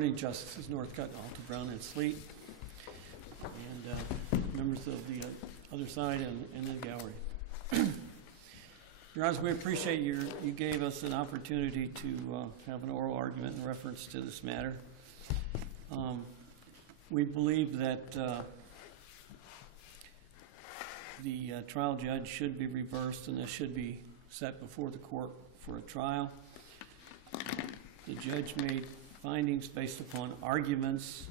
Good morning, Justices Northcutt, Alta, Brown, and Sleet, and members of the other side and the gallery. Your Honors, we appreciate you gave us an opportunity to have an oral argument in reference to this matter. We believe that the trial judge should be reversed and this should be set before the court for a trial. The judge made findings based upon arguments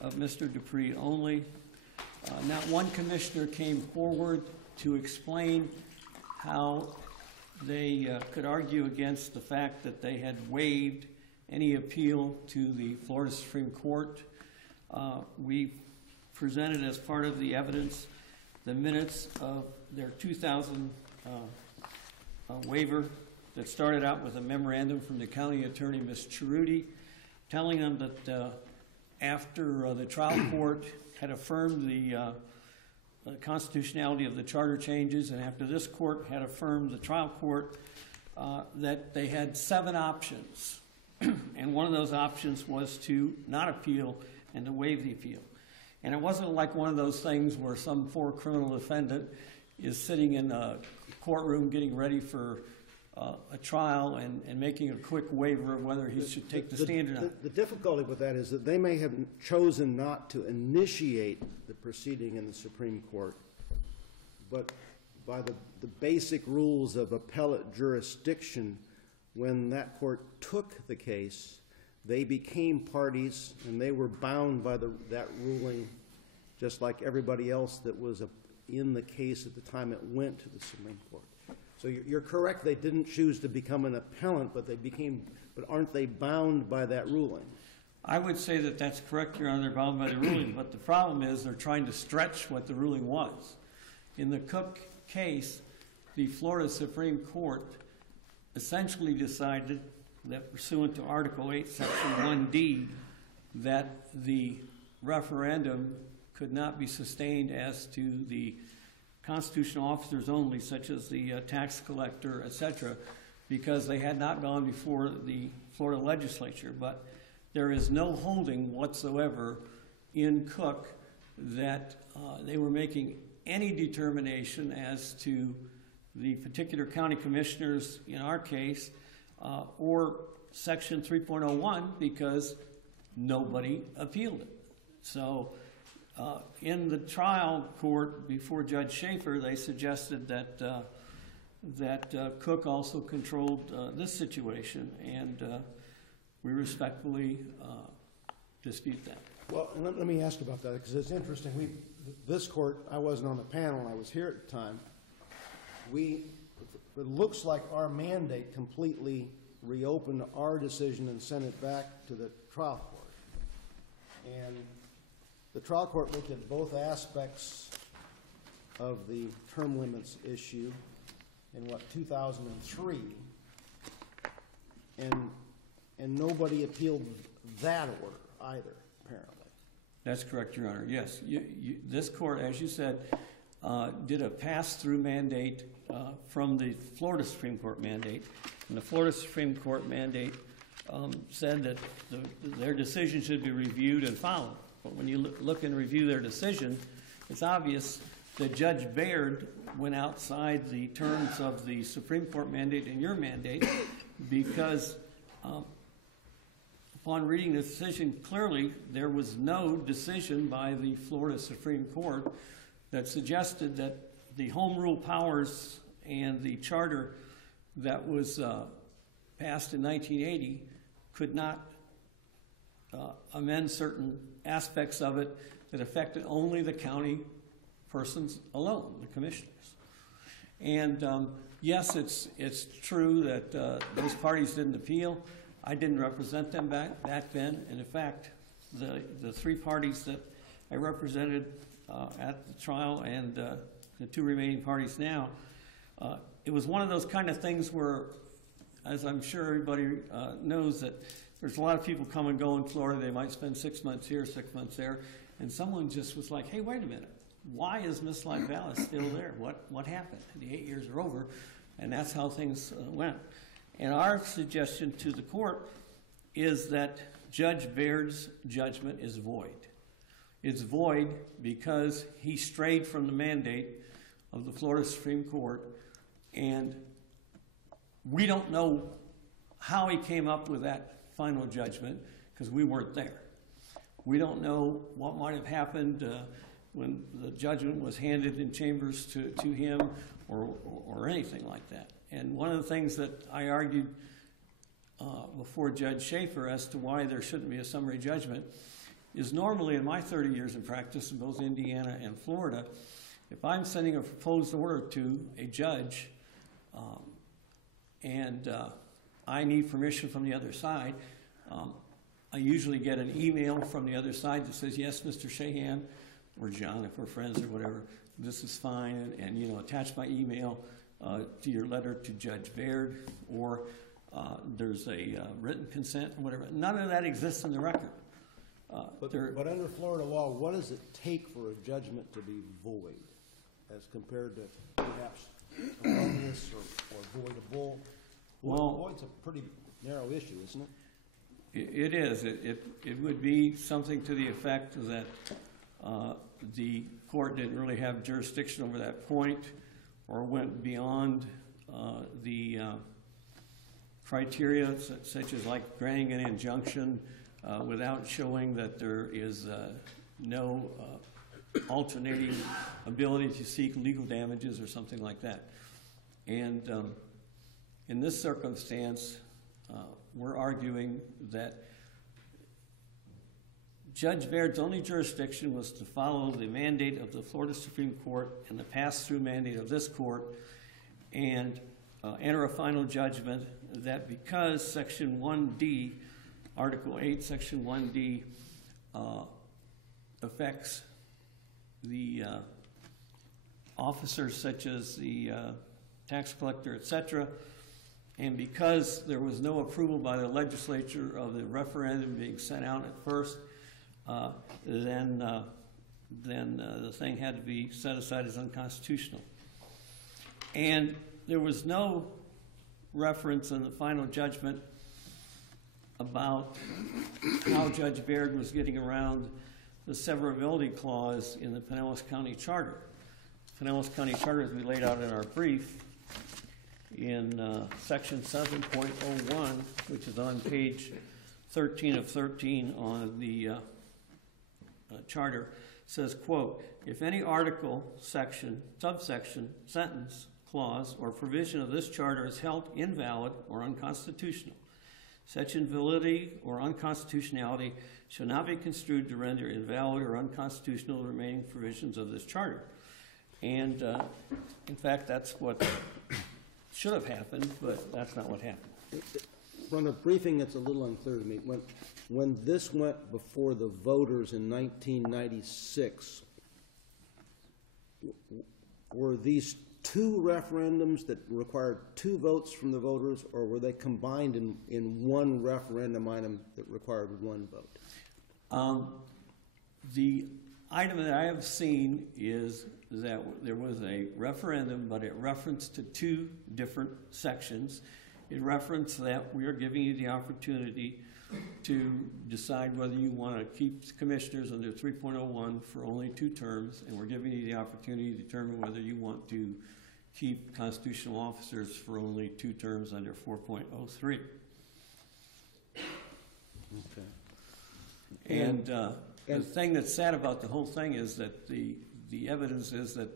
of Mr. Dupree only. Not one commissioner came forward to explain how they could argue against the fact that they had waived any appeal to the Florida Supreme Court. We presented as part of the evidence the minutes of their 2000 waiver that started out with a memorandum from the county attorney, Ms. Cerruti, telling them that after the trial court had affirmed the constitutionality of the charter changes, and after this court had affirmed the trial court, that they had 7 options. And one of those options was to not appeal and to waive the appeal. And it wasn't like one of those things where some poor criminal defendant is sitting in a courtroom getting ready for a trial and making a quick waiver of whether he should take the stand or not. The difficulty with that is that they may have chosen not to initiate the proceeding in the Supreme Court, but by the basic rules of appellate jurisdiction, when that court took the case, they became parties and they were bound by that ruling, just like everybody else that was in the case at the time it went to the Supreme Court. So you're correct, they didn't choose to become an appellant, but aren't they bound by that ruling? I would say that that's correct, Your Honor, they're bound by the ruling, but the problem is they're trying to stretch what the ruling was. In the Cook case, the Florida Supreme Court essentially decided that pursuant to Article 8, Section 1D, that the referendum could not be sustained as to the constitutional officers only, such as the tax collector, etc., because they had not gone before the Florida legislature. But there is no holding whatsoever in Cook that they were making any determination as to the particular county commissioners in our case, or Section 3.01, because nobody appealed it. So in the trial court before Judge Schaefer, they suggested that Cook also controlled this situation, and we respectfully dispute that. Well, let me ask about that, because it's interesting. This court, I wasn't on the panel, I was here at the time. It looks like our mandate completely reopened our decision and sent it back to the trial court. And the trial court looked at both aspects of the term limits issue in 2003, and nobody appealed that order either, apparently. That's correct, Your Honor. Yes, this court, as you said, did a pass-through mandate from the Florida Supreme Court mandate, and the Florida Supreme Court mandate said that their decision should be reviewed and followed. But when you look and review their decision, it's obvious that Judge Baird went outside the terms of the Supreme Court mandate and your mandate, because upon reading the decision, clearly there was no decision by the Florida Supreme Court that suggested that the home rule powers and the charter that was passed in 1980 could not amend certain aspects of it that affected only the county persons alone, the commissioners. And yes, it's true that those parties didn't appeal. I didn't represent them back then, and in fact, the 3 parties that I represented at the trial and the 2 remaining parties now, it was one of those kind of things where, as I'm sure everybody knows, that there's a lot of people come and go in Florida. They might spend 6 months here, 6 months there, and someone just was like, hey, wait a minute. Why is Miss Light Vallis still there? What happened? The 8 years are over, and that's how things went. And our suggestion to the court is that Judge Baird's judgment is void. It's void because he strayed from the mandate of the Florida Supreme Court, and we don't know how he came up with that final judgment because we weren't there. We don't know what might have happened when the judgment was handed in chambers to him or anything like that. And one of the things that I argued before Judge Schaefer as to why there shouldn't be a summary judgment is normally in my 30 years in practice in both Indiana and Florida, if I'm sending a proposed order to a judge and I need permission from the other side, I usually get an email from the other side that says, yes, Mr. Shahan, or John, if we're friends or whatever, this is fine, and you know, attach my email to your letter to Judge Baird, or there's a written consent or whatever. None of that exists in the record. But under Florida law, what does it take for a judgment to be void as compared to perhaps erroneous or voidable? Well, void's a pretty narrow issue, isn't it? It is. It would be something to the effect that the court didn't really have jurisdiction over that point or went beyond the criteria such as like granting an injunction without showing that there is no alternating ability to seek legal damages or something like that. And in this circumstance, we're arguing that Judge Baird's only jurisdiction was to follow the mandate of the Florida Supreme Court and the pass-through mandate of this court and enter a final judgment that because Section 1D, Article 8, Section 1D affects the officers such as the tax collector, etc., and because there was no approval by the legislature of the referendum being sent out at first, then the thing had to be set aside as unconstitutional. And there was no reference in the final judgment about how Judge Baird was getting around the severability clause in the Pinellas County Charter. Pinellas County Charter, as we laid out in our brief, in section 7.01, which is on page 13 of 13 on the charter, says, quote, if any article, section, subsection, sentence, clause, or provision of this charter is held invalid or unconstitutional, such invalidity or unconstitutionality shall not be construed to render invalid or unconstitutional the remaining provisions of this charter. And in fact, that's what should have happened, but that's not what happened. From the briefing, it's a little unclear to me. When this went before the voters in 1996, were these two referendums that required two votes from the voters, or were they combined in one referendum item that required one vote? The item that I have seen is that there was a referendum, but it referenced to two different sections. It referenced that we are giving you the opportunity to decide whether you want to keep commissioners under 3.01 for only 2 terms, and we're giving you the opportunity to determine whether you want to keep constitutional officers for only 2 terms under 4.03. Okay. And the thing that's sad about the whole thing is that the evidence is that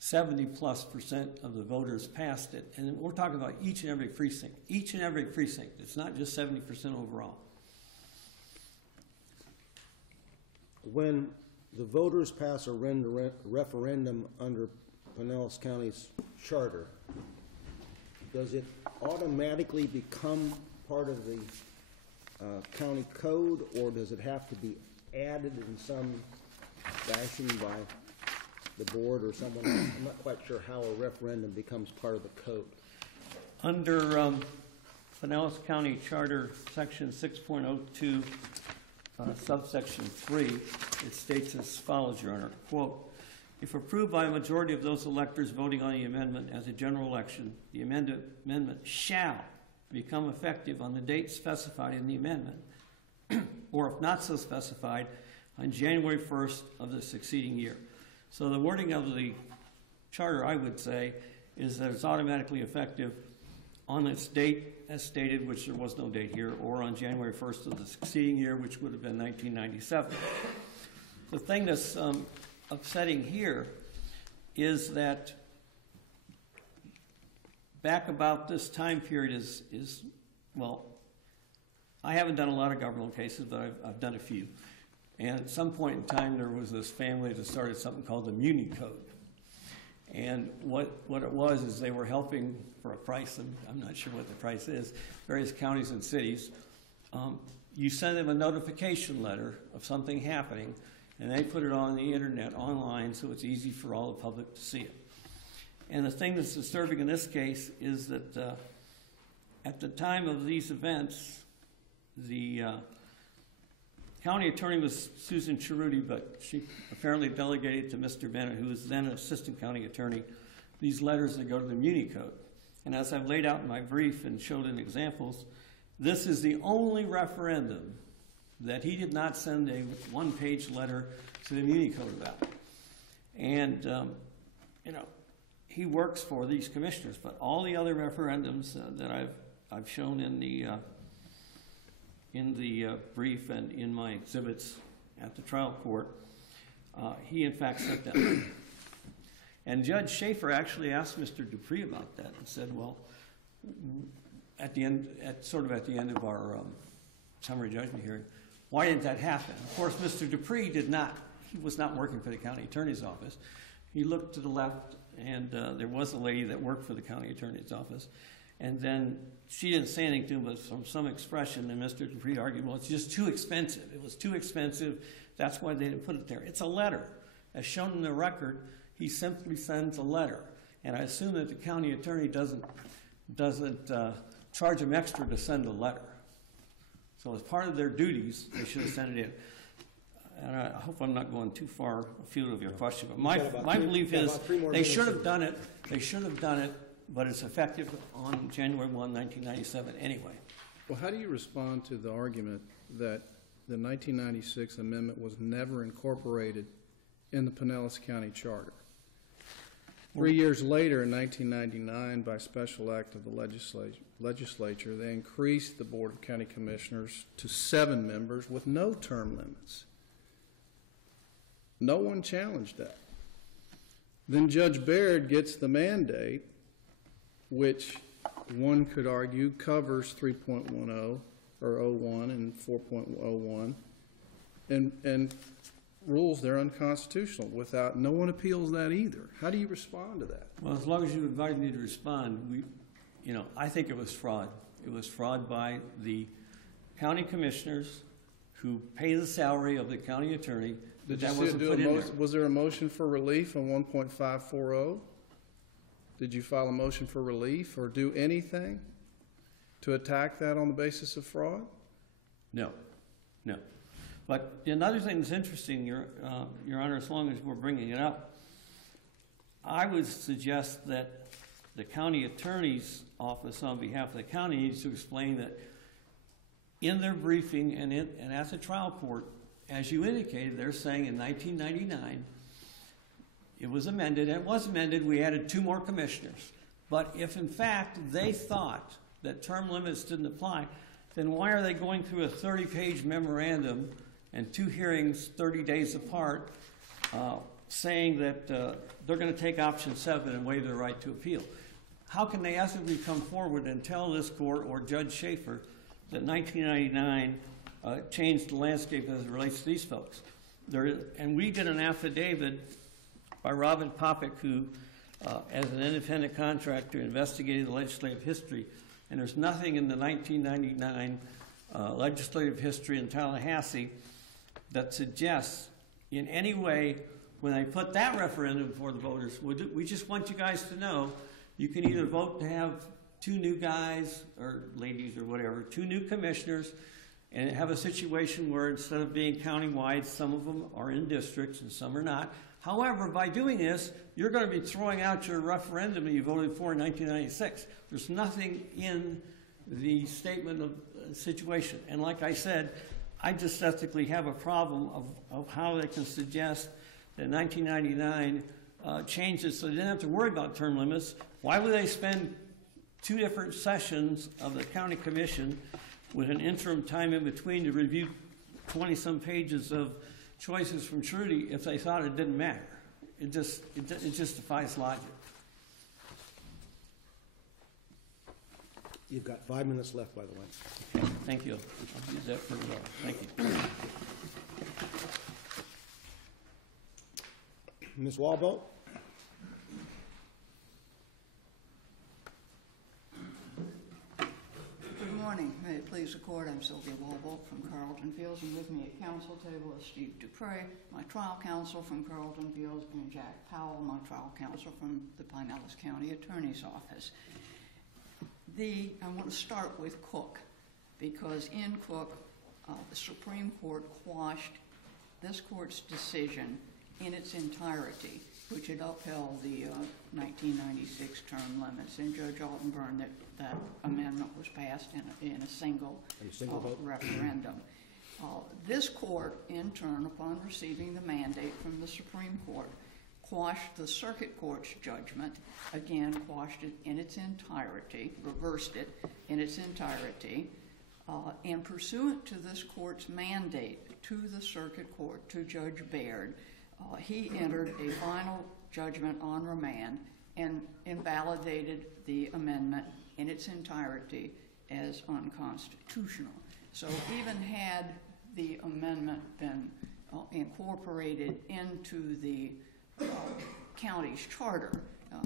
70+% of the voters passed it. And we're talking about each and every precinct. Each and every precinct. It's not just 70% overall. When the voters pass a referendum under Pinellas County's charter, does it automatically become part of the county code, or does it have to be added in some fashion by the board or someone else? I'm not quite sure how a referendum becomes part of the code. Under Pinellas County Charter, section 6.02, subsection 3, it states as follows, Your Honor, quote, if approved by a majority of those electors voting on the amendment as a general election, the amendment shall become effective on the date specified in the amendment, or if not so specified, on January 1st of the succeeding year. So the wording of the charter, I would say, is that it's automatically effective on its date as stated, which there was no date here, or on January 1st of the succeeding year, which would have been 1997. The thing that's upsetting here is that back about this time period is well, I haven't done a lot of governmental cases, but I've done a few. And at some point in time, there was this family that started something called the Muni Code. And what it was is they were helping for a price, and I'm not sure what the price is, various counties and cities. You send them a notification letter of something happening, and they put it on the internet, online, so it's easy for all the public to see it. And the thing that's disturbing in this case is that at the time of these events, the county attorney was Susan Cerruti, but she apparently delegated to Mr. Bennett, who was then an assistant county attorney, these letters that go to the Muni Code. And as I've laid out in my brief and showed in examples, this is the only referendum that he did not send a one-page letter to the Muni Code about. And, you know, he works for these commissioners, but all the other referendums that I've shown in the brief and in my exhibits at the trial court, he in fact sent that. And Judge Schaefer actually asked Mr. Dupree about that and said, well, at the end of our summary judgment hearing, why didn't that happen? Of course, Mr. Dupree he was not working for the county attorney's office. He looked to the left, and there was a lady that worked for the county attorney's office. And then she didn't say anything to him, but from some expression, and Mr. Dupree argued, well, it's just too expensive. It was too expensive. That's why they didn't put it there. It's a letter. As shown in the record, he simply sends a letter. And I assume that the county attorney doesn't charge him extra to send a letter. So as part of their duties, they should have sent it in. And I hope I'm not going too far afield of your question, but my belief is they should have done it. They should have done it, but it's effective on January 1, 1997 anyway. Well, how do you respond to the argument that the 1996 amendment was never incorporated in the Pinellas County Charter? 3 years later, in 1999, by special act of the legislature, they increased the Board of County Commissioners to 7 members with no term limits. No one challenged that. Then Judge Baird gets the mandate, which one could argue covers 3.10 or 01 and 4.01, and rules they're unconstitutional without, no one appeals that either. How do you respond to that? Well, as long as you invited me to respond, I think it was fraud. It was fraud by the county commissioners who pay the salary of the county attorney. Did you see was there a motion for relief on 1.540? Did you file a motion for relief or do anything to attack that on the basis of fraud? No. But another thing that's interesting, Your Honor, as long as we're bringing it up, I would suggest that the county attorney's office on behalf of the county needs to explain that in their briefing and at the trial court, as you indicated, they're saying in 1999, it was amended. It was amended. We added 2 more commissioners. But if, in fact, they thought that term limits didn't apply, then why are they going through a 30-page memorandum and 2 hearings 30 days apart saying that they're going to take option 7 and waive their right to appeal? How can they ethically come forward and tell this court or Judge Schaefer that 1999 changed the landscape as it relates to these folks? And we did an affidavit by Robin Popick, who, as an independent contractor, investigated the legislative history. And there's nothing in the 1999 legislative history in Tallahassee that suggests in any way, when they put that referendum before the voters, we just want you guys to know you can either vote to have 2 new guys or ladies or whatever, 2 new commissioners, and have a situation where instead of being countywide, some of them are in districts and some are not. However, by doing this, you're going to be throwing out your referendum that you voted for in 1996. There's nothing in the statement of situation. And like I said, I just ethically have a problem of how they can suggest that 1999 changes so they didn't have to worry about term limits. Why would they spend 2 different sessions of the county commission with an interim time in between to review 20-some pages of choices from Trudy if they thought it didn't matter? It just defies logic. You've got 5 minutes left, by the way. Okay, thank you. I'll use that for well. Thank you. Ms. Walbolt? Good morning. May it please the court, I'm Sylvia Walbolt from Carlton Fields, and with me at council table is Steve Dupre, my trial counsel from Carlton Fields, and Jack Powell, my trial counsel from the Pinellas County Attorney's Office. I want to start with Cook, because in Cook, the Supreme Court quashed this court's decision in its entirety, which had upheld the 1996 term limits. And Judge Altenburn, that amendment was passed in a single vote referendum. This court, in turn, upon receiving the mandate from the Supreme Court, quashed the circuit court's judgment, again quashed it in its entirety, reversed it in its entirety, and pursuant to this court's mandate to the circuit court, to Judge Baird, he entered a final judgment on remand and invalidated the amendment in its entirety as unconstitutional. So even had the amendment been incorporated into the county's charter,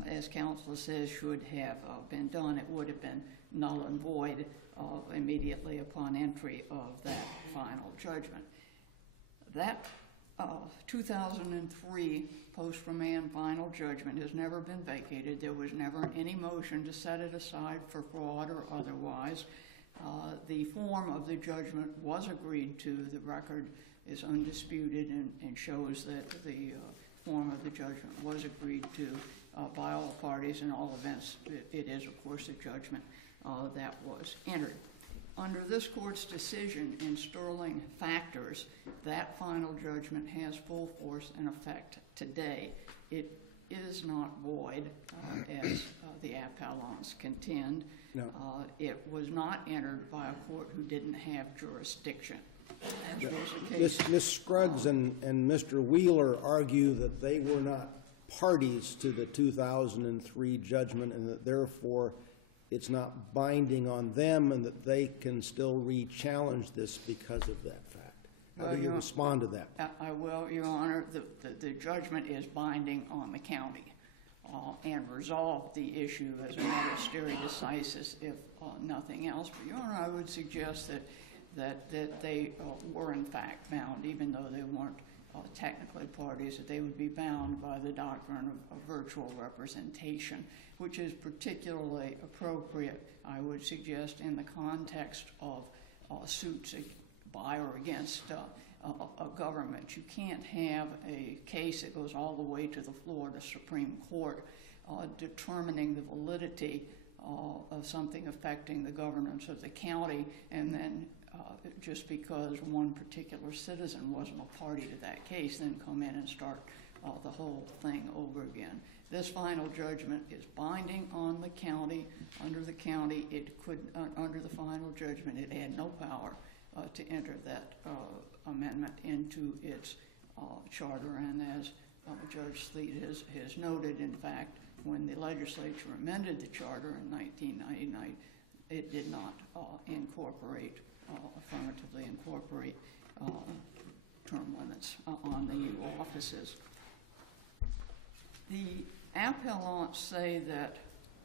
as counsel says should have been done, it would have been null and void immediately upon entry of that final judgment. That 2003 post-remand final judgment has never been vacated. There was never any motion to set it aside for fraud or otherwise. The form of the judgment was agreed to. The record is undisputed and shows that the form of the judgment was agreed to by all parties. In all events, it is, of course, a judgment that was entered. Under this court's decision in Sterling Factors, that final judgment has full force and effect today. It is not void, as the appellants contend. No. It was not entered by a court who didn't have jurisdiction. As was the case. Ms. Scruggs and Mr. Wheeler argue that they were not parties to the 2003 judgment and that therefore it's not binding on them and that they can still re-challenge this because of that fact. How do you respond to that? I will, Your Honor. The judgment is binding on the county and resolved the issue as a matter of stare decisis, if nothing else. But, Your Honor, I would suggest that they were in fact bound, even though they weren't technically parties, that they would be bound by the doctrine of virtual representation, which is particularly appropriate, I would suggest, in the context of suits by or against a government. You can't have a case that goes all the way to the Florida Supreme Court determining the validity of something affecting the governance of the county, and then just because one particular citizen wasn't a party to that case, then come in and start the whole thing over again. This final judgment is binding on the county. Under the county, it could, under the final judgment, it had no power to enter that amendment into its charter. And as Judge Sleet has noted, in fact, when the legislature amended the charter in 1999, it did not affirmatively incorporate term limits on the new offices. The appellants say that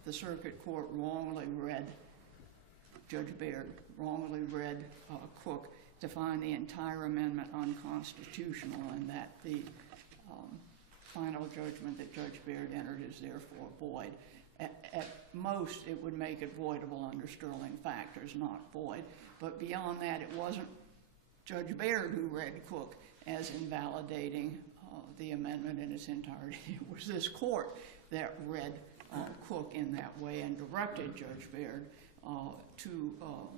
the circuit court wrongly read, Judge Baird wrongly read Cook to find the entire amendment unconstitutional, and that the final judgment that Judge Baird entered is therefore void. At most, it would make it voidable under Sterling Factors, not void. But beyond that, it wasn't Judge Baird who read Cook as invalidating the amendment in its entirety. It was this court that read Cook in that way and directed Judge Baird to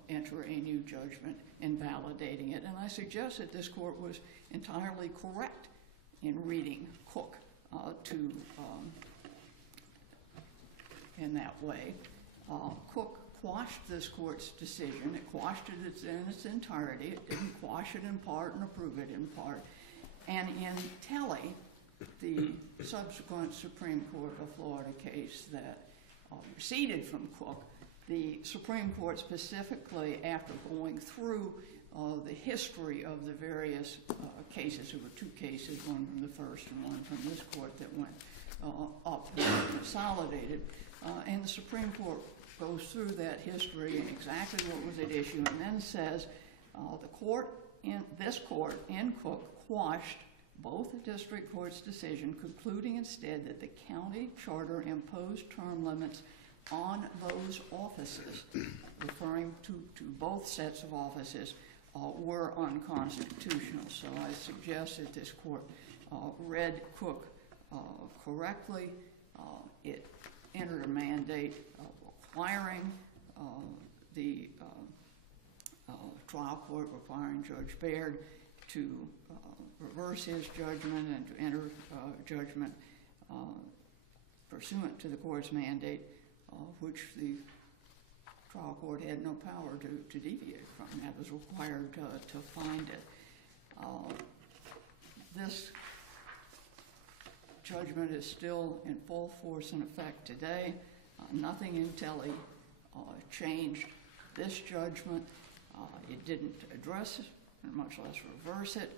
enter a new judgment invalidating it. And I suggest that this court was entirely correct in reading Cook in that way. Cook quashed this court's decision. It quashed it in its entirety. It didn't quash it in part and approve it in part. And in Telly, the subsequent Supreme Court of Florida case that receded from Cook, the Supreme Court specifically, after going through the history of the various cases, there were two cases, one from the first and one from this court that went up and consolidated, and the Supreme Court goes through that history and exactly what was at issue, and then says this court in Cook quashed both the district court's decision, concluding instead that the county charter imposed term limits on those offices, referring to both sets of offices, were unconstitutional. So I suggest that this court read Cook correctly. It entered a mandate requiring the trial court, requiring Judge Baird to reverse his judgment and to enter judgment pursuant to the court's mandate, which the trial court had no power to deviate from. That was required to find it. This judgment is still in full force and effect today. Nothing in Telly changed this judgment. It didn't address it, much less reverse it.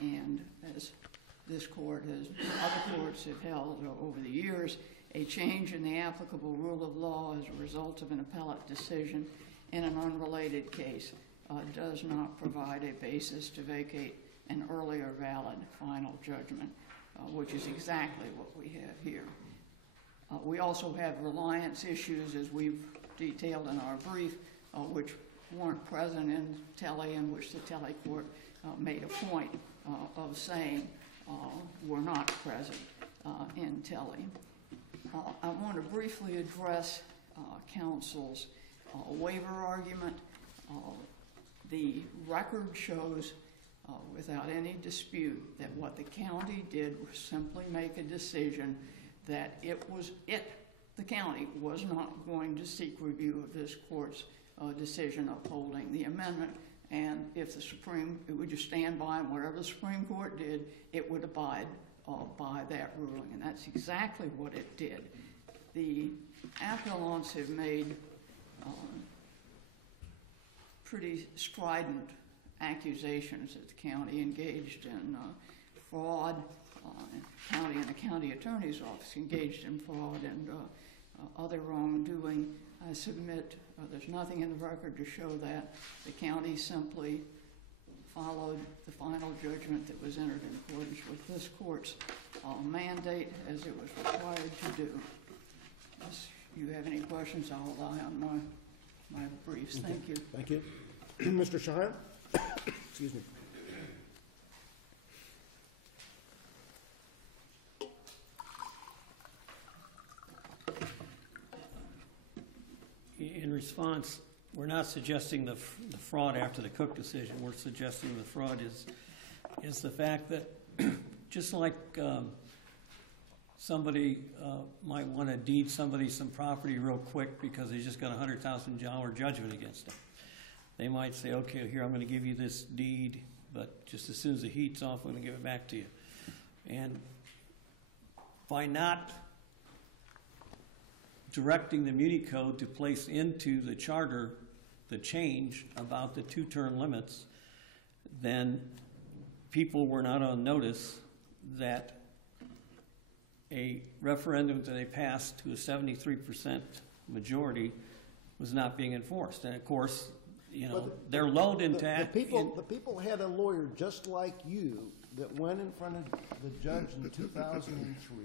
And as this court, as other courts have held over the years, a change in the applicable rule of law as a result of an appellate decision in an unrelated case does not provide a basis to vacate an earlier valid final judgment, which is exactly what we have here. We also have reliance issues, as we've detailed in our brief, which weren't present in Telly, in which the Telly court made a point of saying were not present in Telly. I want to briefly address counsel's waiver argument. The record shows without any dispute that what the county did was simply make a decision that the county was not going to seek review of this court's decision upholding the amendment, and if it would just stand by, and whatever the Supreme Court did, it would abide by that ruling, and that's exactly what it did. The appellants have made pretty strident accusations that the county engaged in fraud, and the county attorney's office engaged in fraud and other wrongdoing. I submit there's nothing in the record to show that. The county simply followed the final judgment that was entered in accordance with this court's mandate as it was required to do. If you have any questions, I'll rely on my briefs. Thank you. Thank you. Mr. Shire? Excuse me. In response, we're not suggesting the fraud after the Cook decision. We're suggesting the fraud is the fact that just like somebody might want to deed somebody some property real quick because they just got a $100,000 judgment against them. They might say, okay, here, I'm going to give you this deed, but just as soon as the heat's off, I'm going to give it back to you. And by not directing the Muni Code to place into the charter the change about the two-term limits, then people were not on notice that a referendum that they passed to a 73% majority was not being enforced. And of course, you know, they're lulled into the people had a lawyer just like you that went in front of the judge in 2003,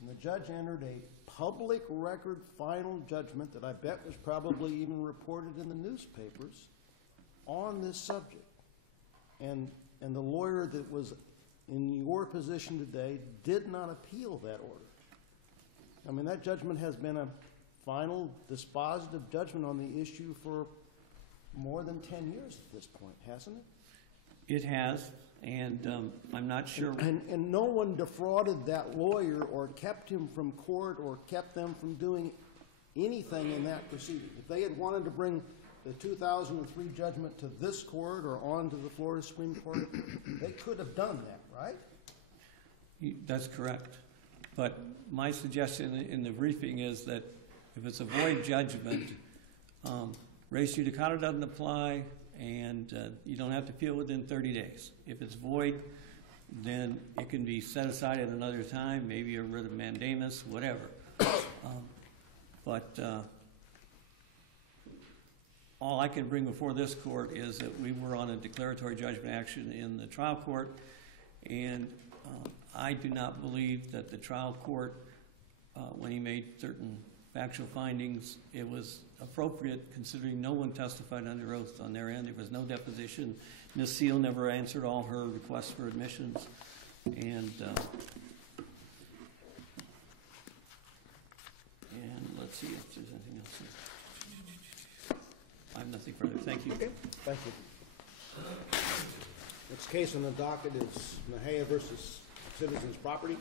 and the judge entered a public record final judgment that I bet was probably even reported in the newspapers on this subject. And the lawyer that was in your position today did not appeal that order. I mean, that judgment has been a final dispositive judgment on the issue for more than 10 years at this point, hasn't it? It has, and I'm not sure. And no one defrauded that lawyer or kept him from court or kept them from doing anything in that proceeding. If they had wanted to bring the 2003 judgment to this court or on to the Florida Supreme Court, they could have done that, right? That's correct. But my suggestion in the briefing is that if it's a void judgment, res judicata doesn't apply, and you don't have to appeal within 30 days. If it's void, then it can be set aside at another time, maybe a writ of mandamus, whatever. But all I can bring before this court is that we were on a declaratory judgment action in the trial court, and I do not believe that the trial court, when he made certain factual findings, it was appropriate, considering no one testified under oath on their end. There was no deposition. Ms. Seal never answered all her requests for admissions, and let's see if there's anything else. I have nothing further. Thank you. Okay, thank you. Next case on the docket is Mejia versus Citizens Property.